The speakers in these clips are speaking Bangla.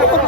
নতুন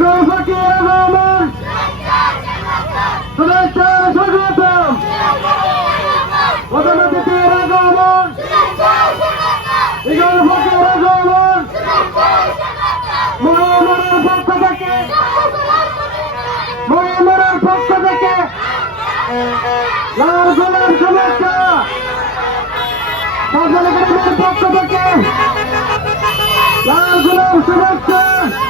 Gazakiye namar. Sudakar Sagatam. Vadana Titira Gamar. Igal Fakira Gamar. Muamara Fakkadake. Muamara Fakkadake. Lal Gulam Sudakka. Fazla Gulam Fakkadake. Lal Gulam Sudakka.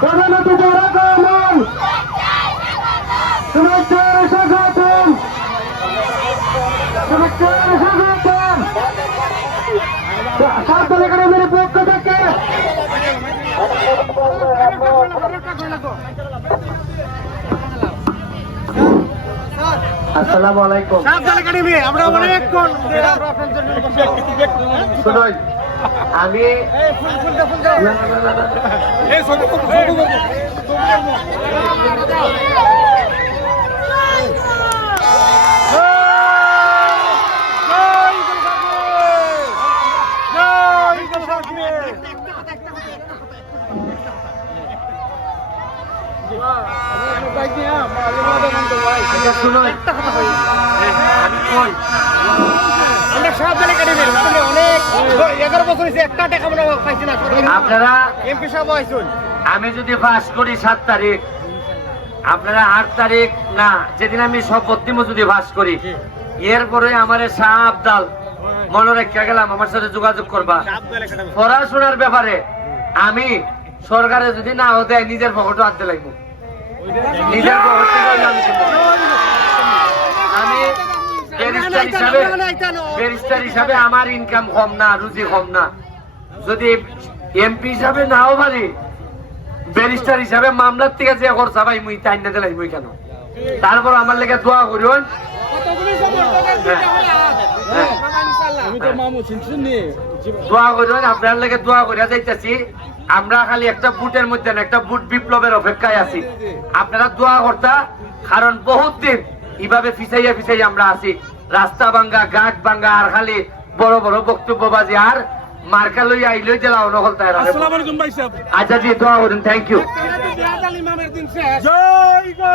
প্রধান অতিথির আগমন শুভেচ্ছার স্বাগতম। শুভেচ্ছার স্বাগতম। সাবধান একাডেমির পক্ষ থেকে আসসালামু আলাইকুম। সাবধান একাডেমি আমরা অনেকক্ষণ শুনুন। আমি এই ফুল ফুল ফুল দাও না, না, না, না, না। এই ছোট ছোট আচ্ছা, শুনুন আমি কই আমরা সাবধান একাডেমি অনেক এগারো বছর হয়েছে একটা টাকা আমরা পাইছি না আপনারা এমপি সাহেব আইসুন। আমি যদি পাস করি সাত তারিখ আপনারা আট তারিখ না যেদিন আমি শপথ দিব যদি পাস করি এরপরে আমার সাপ ডাল মনে রেখে গেলাম আমার সাথে যোগাযোগ করবা। পড়াশোনার ব্যাপারে আমি সরকারে যদি না দেয় নিজের পকেটও আনতে লাগবো। নিজের পকেট। আমি ব্যারিস্টার হিসাবে ব্যারিস্টার হিসাবে আমার ইনকাম কম না রুজি কম না। যদি এমপি হিসাবে নাও পারি ব্যারিস্টার হিসাবে মামলার থেকে যে খরচা ভাই মুই তাই না দিলাই মুই কেন? তারপর আমার লেগে দোয়া করিও আমি তো মামু চিনছেন নি। দোয়া করিও আপনার লেগে দোয়া করিয়া যাইতেছি। আমরা খালি একটা বুটের মধ্যে না একটা বুট বিপ্লবের অপেক্ষায় আছি। আপনারা দোয়া করতা কারণ বহুত দিন এইভাবে ফিসাইয়া ফিসাইয়া আমরা আছি। রাস্তা ভাঙ্গা গাছ ভাঙ্গা আর খালি বড় বড় বক্তব্যবাজি। আর মার্কা লই আইলে জেলা নকল তাই আসসালামু আলাইকুম ভাই সাহেব। আচ্ছা জি দোয়া করুন থ্যাংক ইউ জয় গো!